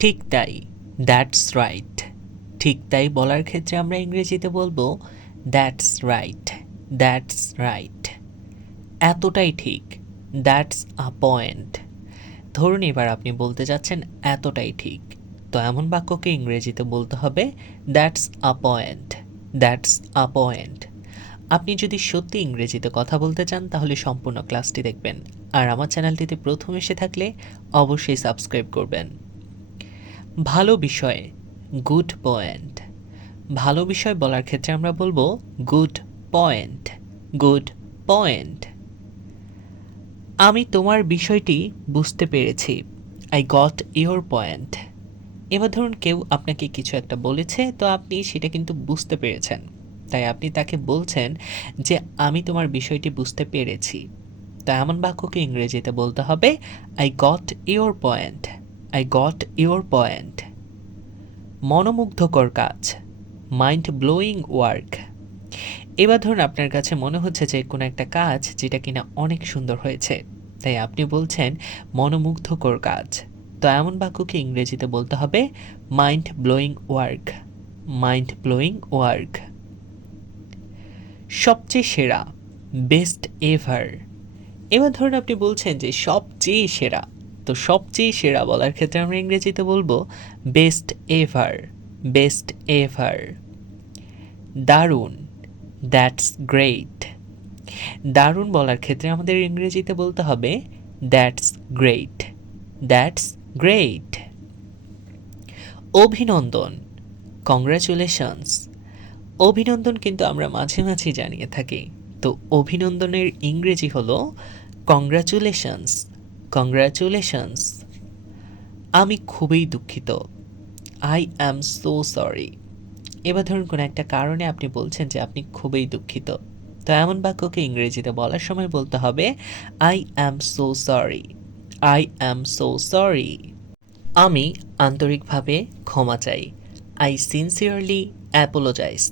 ঠিক তাই, that's right. ঠিক তাই বলার ক্ষেত্রে আমরা ইংরেজিতে বলবো দ্যাটস রাইট, দ্যাটস রাইট। এতটাই ঠিক, দ্যাটস আ পয়েন্ট। ধরুন এবার আপনি বলতে যাচ্ছেন এতটাই ঠিক, তো এমন বাক্যকে ইংরেজিতে বলতে হবে that's a point, that's a point. আপনি যদি সত্যি ইংরেজিতে কথা বলতে চান তাহলে সম্পূর্ণ ক্লাসটি দেখবেন, আর আমার চ্যানেলটিতে প্রথম এসে থাকলে অবশ্যই সাবস্ক্রাইব করবেন। ভালো বিষয়, গুড পয়েন্ট। ভালো বিষয় বলার ক্ষেত্রে আমরা বলবো গুড পয়েন্ট, গুড পয়েন্ট। আমি তোমার বিষয়টি বুঝতে পেরেছি, আই গট ইওর পয়েন্ট। এবার ধরুন কেউ আপনাকে কিছু একটা বলেছে, তো আপনি সেটা কিন্তু বুঝতে পেরেছেন, তাই আপনি তাকে বলছেন যে আমি তোমার বিষয়টি বুঝতে পেরেছি। তো এমন বাক্যকে ইংরেজিতে বলতে হবে I got your point, I got your point. মনোমুগ্ধকর কাজ, মাইন্ড ব্লোয়িং ওয়ার্ক। এবার ধরুন আপনার কাছে মনে হচ্ছে যে কোনো একটা কাজ যেটা কিনা অনেক সুন্দর হয়েছে, তাই আপনি বলছেন মনোমুগ্ধকর কাজ। তো এমন বাক্যকে ইংরেজিতে বলতে হবে mind blowing work, mind blowing work. সবচেয়ে সেরা, বেস্ট এভার। এবার ধরুন আপনি বলছেন যে সবচেয়ে সেরা, তো সবচেয়ে সেরা বলার ক্ষেত্রে আমরা ইংরেজিতে বলবো বেস্ট এভার, বেস্ট এভার। দারুণ, দ্যাটস গ্রেট। দারুণ বলার ক্ষেত্রে আমাদের ইংরেজিতে বলতে হবে দ্যাটস গ্রেট, দ্যাটস গ্রেট। অভিনন্দন, কংগ্রাচুলেশনস। অভিনন্দন কিন্তু আমরা মাঝে মাঝে জানিয়ে থাকি, তো অভিনন্দনের ইংরেজি হলো কংগ্রাচুলেশনস, কংগ্রাচুলেশনস। আমি খুবই দুঃখিত, আই অ্যাম সো সরি। এবার ধরুন কোনো একটা কারণে আপনি বলছেন যে আপনি খুবই দুঃখিত, তো এমন বাক্যকে ইংরেজিতে বলার সময় বলতে হবে I am so sorry, I am so sorry. আমি আন্তরিকভাবে ক্ষমা চাই, আই সিনসিয়ারলি অ্যাপোলোজাইজ।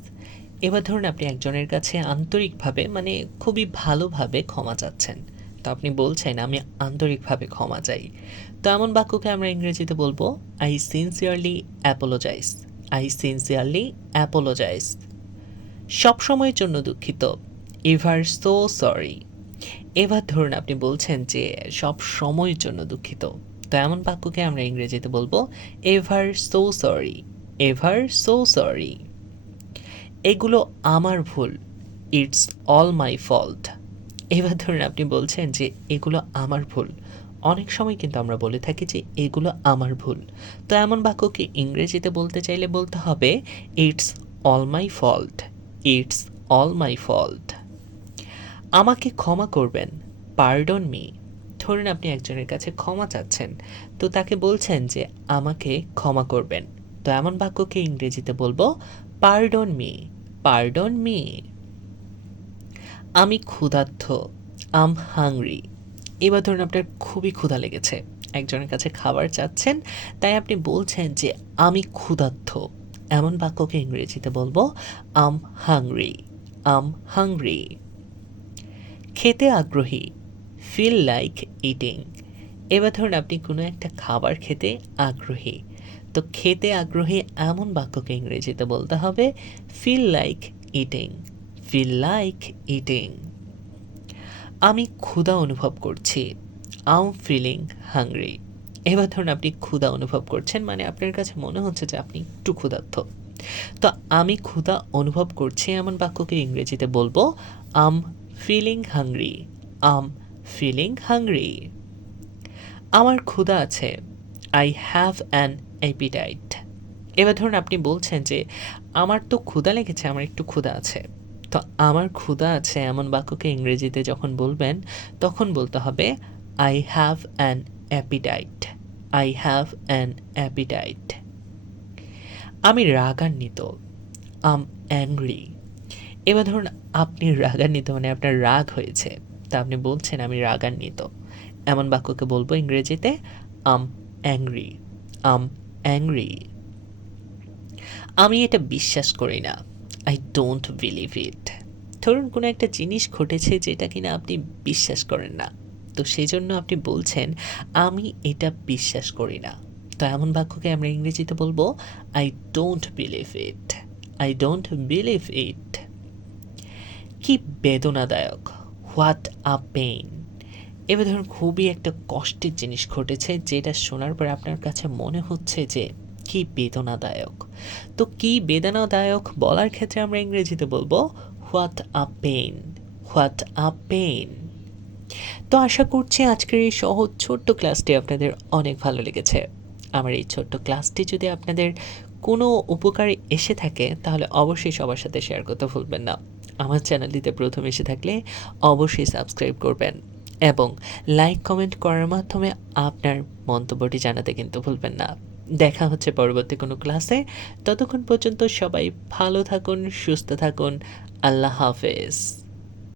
এবার ধরুন আপনি একজনের কাছে আন্তরিকভাবে মানে খুবই ভালোভাবে ক্ষমা চাচ্ছেন, তো আপনি বলছেন আমি আন্তরিকভাবে ক্ষমা চাই। তো এমন বাক্যকে আমরা ইংরেজিতে বলবো I sincerely apologise, I sincerely apologise. সবসময়ের জন্য দুঃখিত, এভার সো সরি। এবার ধরুন আপনি বলছেন যে সব সময়ের জন্য দুঃখিত, তো এমন বাক্যকে আমরা ইংরেজিতে বলবো ever so sorry, ever so sorry. এগুলো আমার ভুল, ইটস অল মাই ফল্ট। এবার ধরুন আপনি বলছেন যে এগুলো আমার ভুল। অনেক সময় কিন্তু আমরা বলে থাকি যে এগুলো আমার ভুল, তো এমন বাক্যকে ইংরেজিতে বলতে চাইলে বলতে হবে it's all my fault, it's all my fault. আমাকে ক্ষমা করবেন, পার্ডন মি। ধরুন আপনি একজনের কাছে ক্ষমা চাচ্ছেন, তো তাকে বলছেন যে আমাকে ক্ষমা করবেন, তো এমন বাক্যকে ইংরেজিতে বলবো পার্ডন মি, পার্ডন মি। আমি ক্ষুধার্ত, আম হাংরি। এবার ধরুন আপনার খুবই ক্ষুধা লেগেছে, একজনের কাছে খাবার চাচ্ছেন, তাই আপনি বলছেন যে আমি ক্ষুধার্ত। এমন বাক্যকে ইংরেজিতে বলবো আম হাংরি, আম হাংরি। খেতে আগ্রহী, ফিল লাইক ইটিং। এবার ধরুন আপনি কোনো একটা খাবার খেতে আগ্রহী, তো খেতে আগ্রহী এমন বাক্যকে ইংরেজিতে বলতে হবে feel like eating, feel like eating. আমি ক্ষুধা অনুভব করছি, আম ফিলিং হাংরি। এবার ধরুন আপনি ক্ষুধা অনুভব করছেন, মানে আপনার কাছে মনে হচ্ছে যে আপনি একটু ক্ষুধার্ত, তো আমি ক্ষুধা অনুভব করছি এমন বাক্যকে ইংরেজিতে বলবো আম ফিলিং হাংরি, আম ফিলিং হাংরি। আমার ক্ষুধা আছে, আই হ্যাভ অ্যান অ্যাপিটাইট। এবার ধরুন আপনি বলছেন যে আমার তো ক্ষুধা লেগেছে, আমার একটু ক্ষুধা আছে, তো আমার ক্ষুধা আছে এমন বাক্যকে ইংরেজিতে যখন বলবেন তখন বলতে হবে I have an appetite, I have an appetite. আমি রাগান্বিত, আম অ্যাংরি। এবার ধরুন আপনি রাগান্বিত মানে আপনার রাগ হয়েছে, তা আপনি বলছেন আমি রাগান্বিত, এমন বাক্যকে বলবো ইংরেজিতে আম অ্যাংরি, আম অ্যাংরি। আমি এটা বিশ্বাস করি না, আই ডোন্ট বিলিভ ইট। ধরুন কোনো একটা জিনিস ঘটেছে যেটা কিনা আপনি বিশ্বাস করেন না, তো সেই জন্য আপনি বলছেন আমি এটা বিশ্বাস করি না, তো এমন বাক্যকে আমরা ইংরেজিতে বলবো I don't believe it. I don't believe it. কি বেদনাদায়ক, হোয়াট আ পেইন। এবার ধরুন খুবই একটা কষ্টের জিনিস ঘটেছে যেটা শোনার পর আপনার কাছে মনে হচ্ছে যে কি বেদনাদায়ক। তো কি বেদনাদায়ক বলার ক্ষেত্রে আমরা ইংরেজিতে বলবো what a pain. What a pain. তো আশা করছি আজকের এই সহজ ছোট্ট ক্লাসটি আপনাদের অনেক ভালো লেগেছে। আমার এই ছোট্ট ক্লাসটি যদি আপনাদের কোনো উপকারে এসে থাকে তাহলে অবশ্যই সবার সাথে শেয়ার করতে ভুলবেন না। আমার চ্যানেলটিতে প্রথম এসে থাকলে অবশ্যই সাবস্ক্রাইব করবেন এবং লাইক কমেন্ট করার মাধ্যমে আপনার মন্তব্যটি জানাতে কিন্তু ভুলবেন না। দেখা হচ্ছে পরবর্তী কোনো ক্লাসে। ততক্ষণ পর্যন্ত সবাই ভালো থাকুন, সুস্থ থাকুন। আল্লাহ হাফেজ।